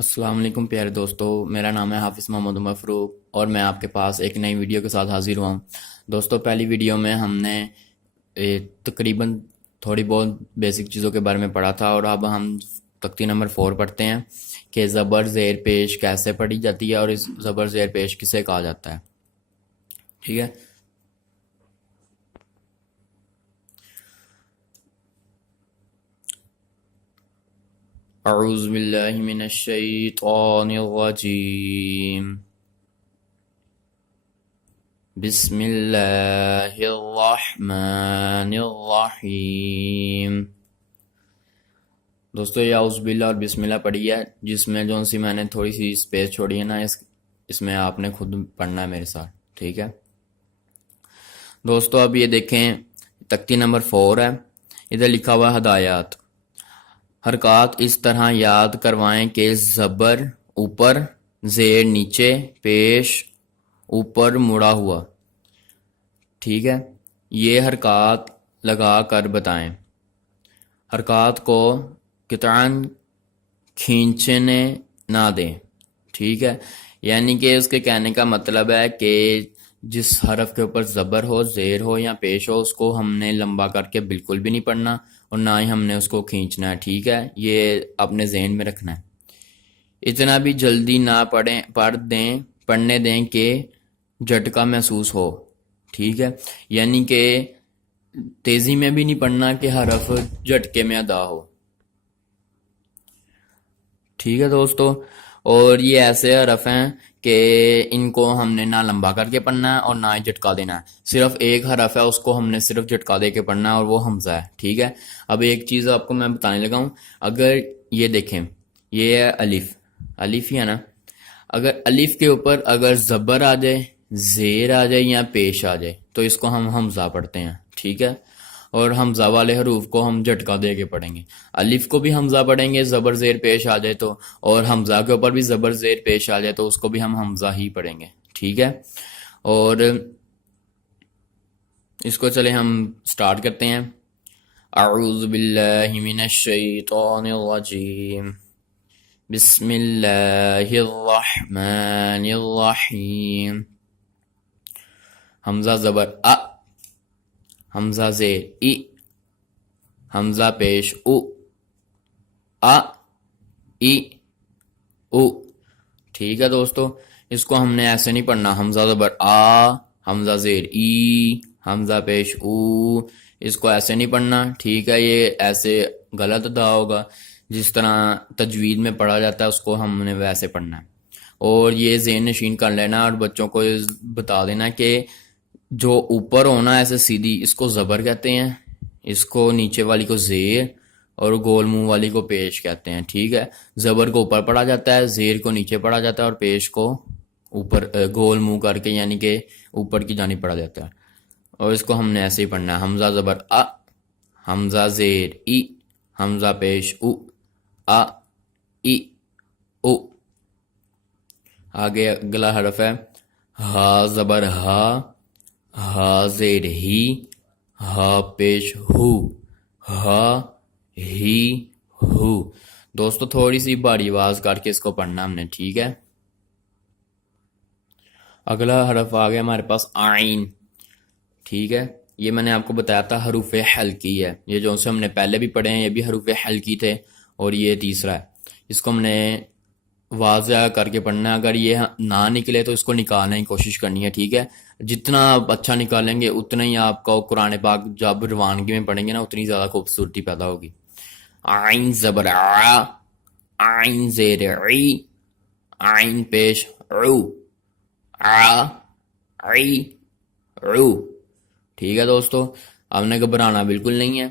السلام علیکم پیارے دوستو، میرا نام ہے حافظ محمد عمر فروغ اور میں آپ کے پاس ایک نئی ویڈیو کے ساتھ حاضر ہوا ہوں۔ دوستو، پہلی ویڈیو میں ہم نے تقریباً تھوڑی بہت بیسک چیزوں کے بارے میں پڑھا تھا، اور اب ہم تختی نمبر 4 پڑھتے ہیں کہ زبر زیر پیش کیسے پڑھی جاتی ہے اور اس زبر زیر پیش کسے کہا جاتا ہے۔ ٹھیک ہے، اعوذ باللہ من الشیطان الرجیم، بسم اللہ الرحمن الرحیم۔ دوستو، یہ اعوذ باللہ اور بسم اللہ پڑھی ہے، جس میں جو سی میں نے تھوڑی سی اسپیس چھوڑی ہے نا، اس میں آپ نے خود پڑھنا ہے میرے ساتھ۔ ٹھیک ہے دوستو، اب یہ دیکھیں تختی نمبر 4 ہے، ادھر لکھا ہوا ہدایات۔ حرکات اس طرح یاد کروائیں کہ زبر اوپر، زیر نیچے، پیش اوپر مڑا ہوا۔ ٹھیک ہے، یہ حرکات لگا کر بتائیں۔ حرکات کو قطعاً کھینچنے نہ دیں۔ ٹھیک ہے، یعنی کہ اس کے کہنے کا مطلب ہے کہ جس حرف کے اوپر زبر ہو، زیر ہو یا پیش ہو، اس کو ہم نے لمبا کر کے بالکل بھی نہیں پڑھنا اور نہ ہی ہم نے اس کو کھینچنا ہے۔ ٹھیک ہے، یہ اپنے ذہن میں رکھنا ہے۔ اتنا بھی جلدی نہ پڑھنے دیں کہ جھٹکا محسوس ہو۔ ٹھیک ہے، یعنی کہ تیزی میں بھی نہیں پڑھنا کہ حرف جھٹکے میں ادا ہو۔ ٹھیک ہے دوستو، اور یہ ایسے حرف ہیں کہ ان کو ہم نے نہ لمبا کر کے پڑھنا ہے اور نہ ہی جھٹکا دینا ہے۔ صرف ایک حرف ہے، اس کو ہم نے صرف جھٹکا دے کے پڑھنا ہے، اور وہ حمزہ ہے۔ ٹھیک ہے، اب ایک چیز آپ کو میں بتانے لگا ہوں۔ اگر یہ دیکھیں، یہ ہے الف، الف ہی ہے نا، اگر الف کے اوپر اگر زبر آ جائے، زیر آ جائے یا پیش آ جائے تو اس کو ہم حمزہ پڑھتے ہیں۔ ٹھیک ہے، اور حمزہ والے حروف کو ہم جھٹکا دے کے پڑھیں گے۔ الف کو بھی حمزہ پڑھیں گے زبر زیر پیش آ جائے تو، اور حمزہ کے اوپر بھی زبر زیر پیش آ جائے تو اس کو بھی ہم حمزہ ہی پڑھیں گے۔ ٹھیک ہے، اور اس کو چلے ہم سٹارٹ کرتے ہیں۔ اعوذ باللہ من الشیطان الرجیم، بسم اللہ الرحمن الرحیم۔ حمزہ زبر ا، حمزہ زیر ای، حمزہ پیش او، ا ای او۔ ٹھیک ہے دوستو، اس کو ہم نے ایسے نہیں پڑھنا، حمزہ زبر آ، حمزہ زیر ای، حمزہ پیش او، اس کو ایسے نہیں پڑھنا۔ ٹھیک ہے، یہ ایسے غلط ادا ہوگا، جس طرح تجوید میں پڑھا جاتا ہے اس کو ہم نے ویسے پڑھنا ہے۔ اور یہ ذہن نشین کر لینا اور بچوں کو بتا دینا کہ جو اوپر ہونا ایسے سیدھی، اس کو زبر کہتے ہیں، اس کو نیچے والی کو زیر، اور گول منہ والی کو پیش کہتے ہیں۔ ٹھیک ہے، زبر کو اوپر پڑھا جاتا ہے، زیر کو نیچے پڑھا جاتا ہے، اور پیش کو اوپر گول منہ کر کے یعنی کہ اوپر کی جانب پڑھا جاتا ہے، اور اس کو ہم نے ایسے ہی پڑھنا ہے۔ حمزہ زبر ا، حمزہ زیر ای، حمزہ پیش او، ا ای او۔ آگے اگلا حرف ہے ہا زبر ہا، ہا زیر ہی، ہا پیش ہو، ہا ہی ہو۔ دوستو تھوڑی سی بھاری آواز کر کے اس کو پڑھنا ہم نے۔ ٹھیک ہے، اگلا حرف آ گیا ہمارے پاس آئین۔ ٹھیک ہے، یہ میں نے آپ کو بتایا تھا حروف حلقی ہے، یہ جو سے ہم نے پہلے بھی پڑھے ہیں، یہ بھی حروف حلقی تھے، اور یہ تیسرا ہے۔ اس کو ہم نے واضح کر کے پڑھنا ہے، اگر یہ نہ نکلے تو اس کو نکالنے کی کوشش کرنی ہے۔ ٹھیک ہے، جتنا آپ اچھا نکالیں گے اتنا ہی آپ کا قرآن پاک جب روانگی میں پڑھیں گے نا اتنی زیادہ خوبصورتی پیدا ہوگی۔ عین زبر ع، عین زیر عی، عین پیش عو، ع عی عو۔ ٹھیک ہے دوستو، آپ نے گھبرانا بالکل نہیں ہے،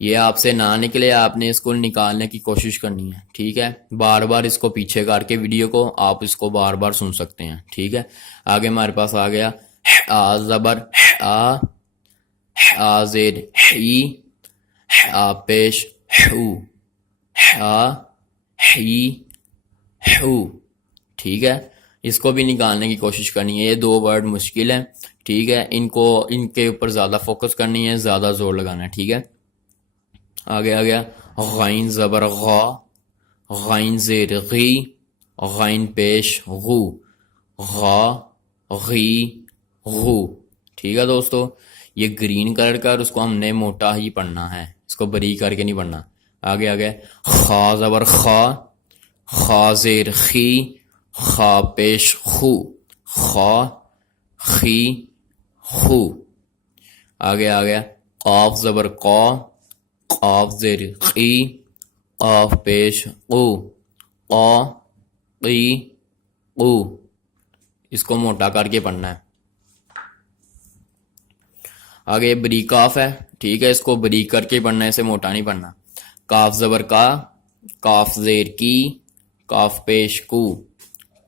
یہ آپ سے نہ نکلے آپ نے اس کو نکالنے کی کوشش کرنی ہے۔ ٹھیک ہے، بار بار اس کو پیچھے کر کے ویڈیو کو آپ اس کو بار بار سن سکتے ہیں۔ ٹھیک ہے، آگے ہمارے پاس آ گیا آ زبر آ، آ زیر ہی، آ پیش ہو، آ ہی ہو۔ ٹھیک ہے، اس کو بھی نکالنے کی کوشش کرنی ہے، یہ دو ورڈ مشکل ہیں۔ ٹھیک ہے، ان کے اوپر زیادہ فوکس کرنی ہے، زیادہ زور لگانا ہے۔ ٹھیک ہے، آگے آ گیا غین زبر غا، غین زیر غی، غین پیش غو، غا غی غو. ٹھیک ہے دوستو، یہ گرین کلر کا، اور اس کو ہم نے موٹا ہی پڑھنا ہے، اس کو بریک کر کے نہیں پڑھنا. آگے آگے خا زبر خا، خا زیر خی، خا پیش خو، خا خی خو. آگے آگے قاف زبر قا، قاف زیر قی، قاف پیش قو، قا قی قو. اس کو موٹا کر کے پڑھنا ہے. آگے بریک کاف ہے، ٹھیک ہے، اس کو بریک کر کے پڑھنا ہے، اسے موٹا نہیں پڑھنا. کاف زبر کا، کاف زیر کی، کاف پیش کو،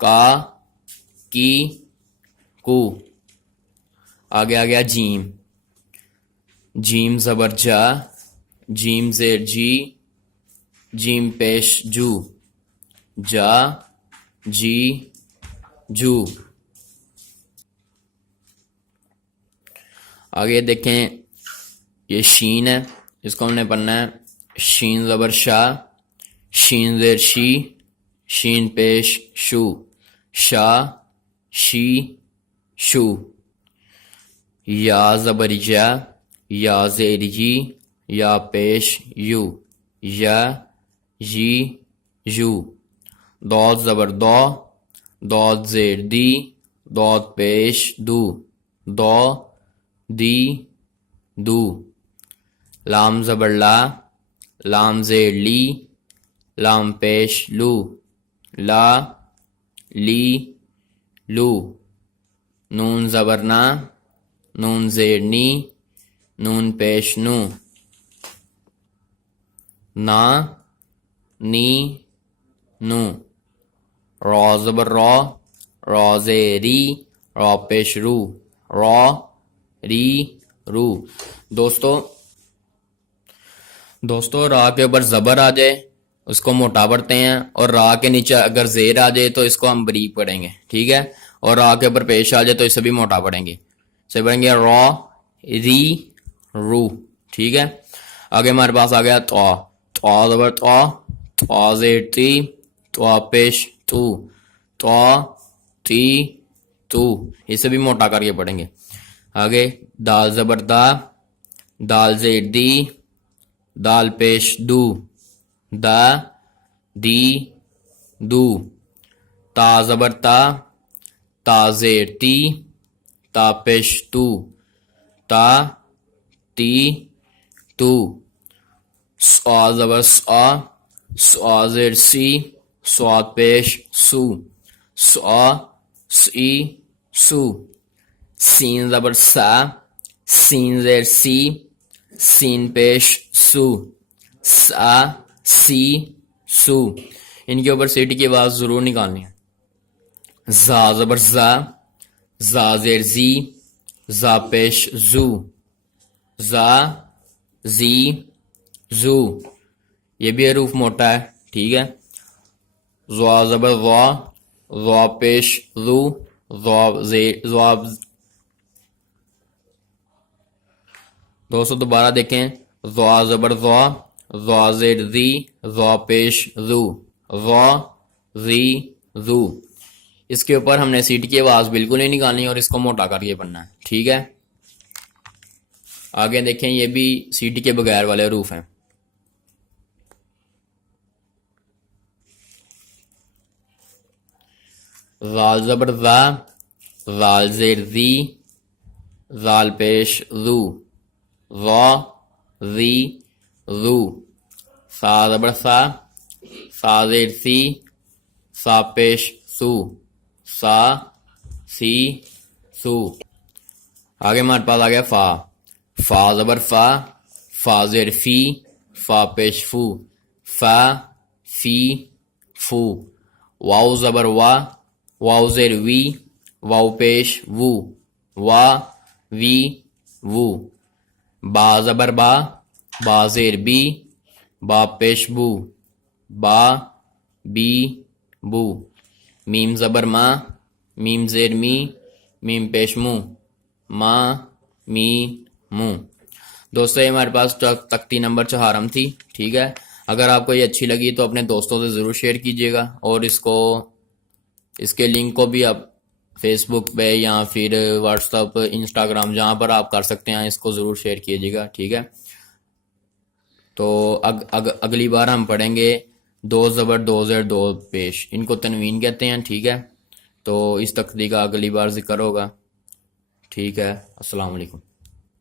کا کی کو. آگے آگیا جیم، جیم زبر جا، جیم زیر جی، جیم پیش جو، جا جی جو. آگے دیکھیں یہ شین ہے، اس کو ہم نے پڑھنا ہے شین زبر شا، شین زیر شی، شین پیش شو، شا شی شو. یا زبر یا، یا زیر یی، یا پیش یو، یا جی یو. داد زبر دو، داد زیر دی، داد پیش دو، دو دی دو. لام زبر لا، لام زیر لی، لام پیش لو، لا لی لو. نون زبر نا، نون زیر نی، نون پیش نو، نا نی نو. را زبر را، را زیر ری، را پیش رو، را ری رو. دوستو را کے اوپر زبر آ جائے اس کو موٹا پڑھتے ہیں، اور را کے نیچے اگر زیر آ جائے تو اس کو ہم بریک پڑھیں گے، ٹھیک ہے. اور را کے اوپر پیش آ جائے تو اسے بھی موٹا پڑھیں گے، اسے پڑھیں گے را ری رو. ٹھیک ہے. آگے ہمارے پاس آ گیا تو، تو زبر تو، تو زیر تی، تو پیش تو، تو تی تو. اسے بھی موٹا کر کے پڑھیں گے. آگے دال زبر دا، دال زیر دی، دال پیش دو، دا دی دو. تا زبر تا، تا زیر تی، تا پیش تو، تا تی تو. سا زبر سا، سا زیر سی، سواد پیش سو، سا سی سو. سین زبر سا، سین زیر سی، سین پیش سو، سا سی سو. ان کے اوپر سیٹی کی آواز ضرور نکالنی ہے. زا زبر زا، زا زیر زی، زا پیش زو، زا زی زو. یہ بھی حروف موٹا ہے، ٹھیک ہے. زوا زبر زوا، زوا پیش زو، زوا زیر زوا. دوستو دوبارہ دیکھیں، زوا زبر زوا، زوا زیر زی، زوا پیش زو، زوا زی زو. اس کے اوپر ہم نے سیٹ کی آواز بالکل نہیں نکالنی اور اس کو موٹا کر کے پڑھنا ہے، ٹھیک ہے. آگے دیکھیں یہ بھی سیٹی کے بغیر والے حروف ہیں. زال زبر زا، زال زیر زی، زال پیش زو، زا زی زو. سا زبر سا، سا زیر سی، سا پیش سو، سا سی سو. آگے ہمارے پاس آ گیا فا، فا زبر فا، فا زیر فی، فا پیش فو، فا فی فو. واو زبر وا، واو زیر وی، واو پیش وو، وا وی وو. با زبر با، با زیر بی، با پیش بو، با بی بو. میم زبر ما، میم زیر می، میم پیش مو، ما می مو. دوستو یہ ہمارے پاس تختی نمبر 4 تھی، ٹھیک ہے. اگر آپ کو یہ اچھی لگی تو اپنے دوستوں سے ضرور شیئر کیجیے گا، اور اس کو اس کے لنک کو بھی آپ فیس بک پہ یا پھر واٹس ایپ انسٹاگرام جہاں پر آپ کر سکتے ہیں اس کو ضرور شیئر کیجیے گا، ٹھیک ہے؟ تو اگلی بار ہم پڑھیں گے دو زبر دو زیر دو پیش، ان کو تنوین کہتے ہیں، ٹھیک ہے؟ تو اس تقدیر کا اگلی بار ذکر ہوگا، ٹھیک ہے؟ السلام علیکم۔